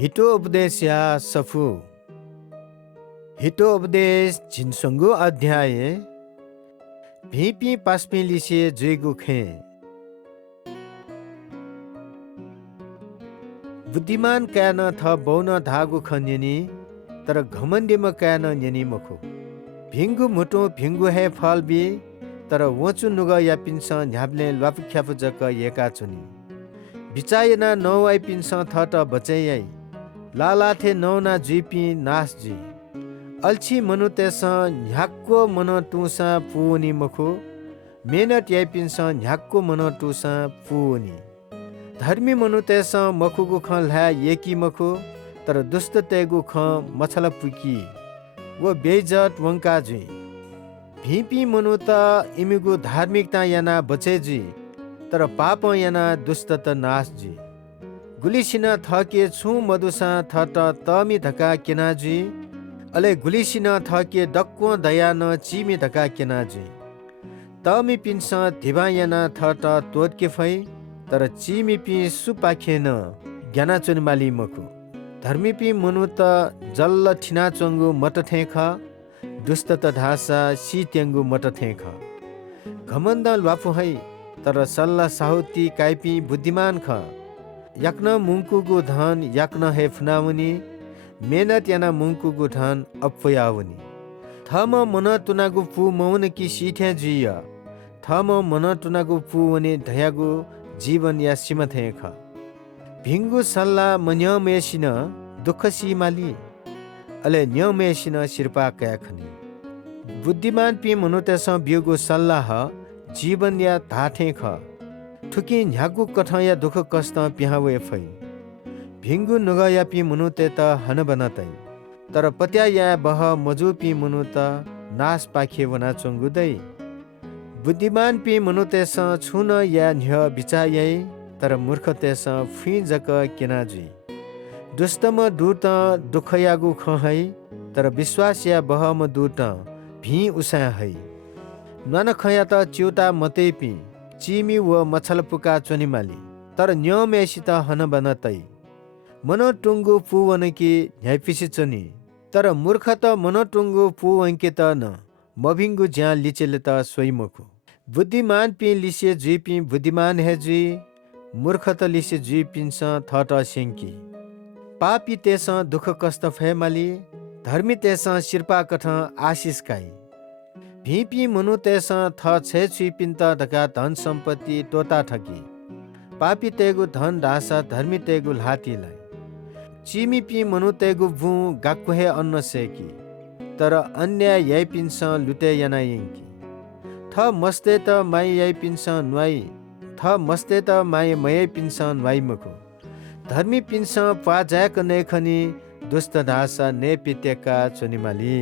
हितोपदेश या सफु हितोपदेश झिनसंगु अध्याय भिपी पास्पी लिसे जुइगु खे बुद्धिमान क्यान थ बौन धागु खन्यनी तर घमण्डेमा क्यान न्यनी मखु भिंगु मुटो भिंगु हे फल बि तर वचु नुग यापिन्स न्याब्ले ल्वापख्याप जक येका चुनी बिचायना नौ आइपिन्स थट बचैयाई लालाथे नौना जुइपी नास जी अल्छी मनु तेस न्याक्को मन टुसा पुनी मखु मेहनत याइपिन्स न्याक्को मन टुसा पुनी धर्मी मनु तेस मखुगु ख ल्हा येकी मखु तर दुष्ट तेगु ख मछल पुकी वो बेइज्जत वंका जुइ भिपी मनु त इमिगु धार्मिकता याना बचे जी तर पाप याना दुष्ट त नाश जी गुलिसिन थके छु मधुसा थट तमी धका केनाजी अले गुलिसिन थके दक्को दया न चिमी धका केनाजी तमी पिन्स धिबायना थट तोडके फै तर चिमी पि सुपाखेन ज्ञाना चुनमाली मखु धर्मी पि मनु त जल्ल ठिना चंगु मट थेख दुष्ट त धासा सी तेंगु मट थेख घमण्ड ल्वाफु है तर सल्ला साहुती काइपी बुद्धिमान ख याक्न मुंकुगु धन याक्न हे फुनावनी मेहनत याना मुंकुगु धन अपयावनी थम मन तुनागु पु मौन की सीठे जिय थम मन तुनागु पु वने धयागु जीवन या सिमथे ख भिंगु सल्ला मन्यमेसिन दुख सीमाली अले न्यमेसिन शिरपा कयाखनी बुद्धिमान पि मनुतेस बियोगु सल्लाह जीवन या धाथे ख ठुकी न्यागु कठ या दुख कष्ट पिहावे फै भिंगु नुग या पि मुनु ते त हन बनतै तर पत्या या बह मजु पि मुनु त नाश पाखे वना चंगुदै बुद्धिमान पि मुनु तेस छुन या न्य बिचायै तर मूर्ख तेस फि जक केनाजी दुष्टम दूत दुख यागु ख है तर विश्वास या बहम दूत भी उसा है नन खया त च्युता मते पि चिमी व मछल पुका चोनिमाली तर न्यमेसित हन बनतै मनो टुंगु पुवनकी न्यापिसी चोनी तर मूर्ख त मनो टुंगु पुवंके त न मभिंगु ज्या लिचेले त सोइमखु बुद्धिमान पि लिसे जुइपि बुद्धिमान हे जुइ मूर्ख त लिसे जुइपिन्स थट सेंकी पापी तेस दुख कष्ट फेमाली धर्मी तेस शिरपा कठ आशिष काई भिपी मनु तेस थ छे छुइपिन त धका धन सम्पत्ति टोता ठगी पापी तेगु धन डासा धर्मी तेगु लातीलाई चिमी पि मनु तेगु भु गाक्कुहे अन्न सेकी तर अन्य याइपिन्स लुते याना यंकी थ मस्ते त माई याइपिन्स न्वाई थ मस्ते त माई मये पिन्स न्वाई मखु धर्मी पिन्स पा जाक नेखनी दुष्ट धासा ने पितेका चोनिमाली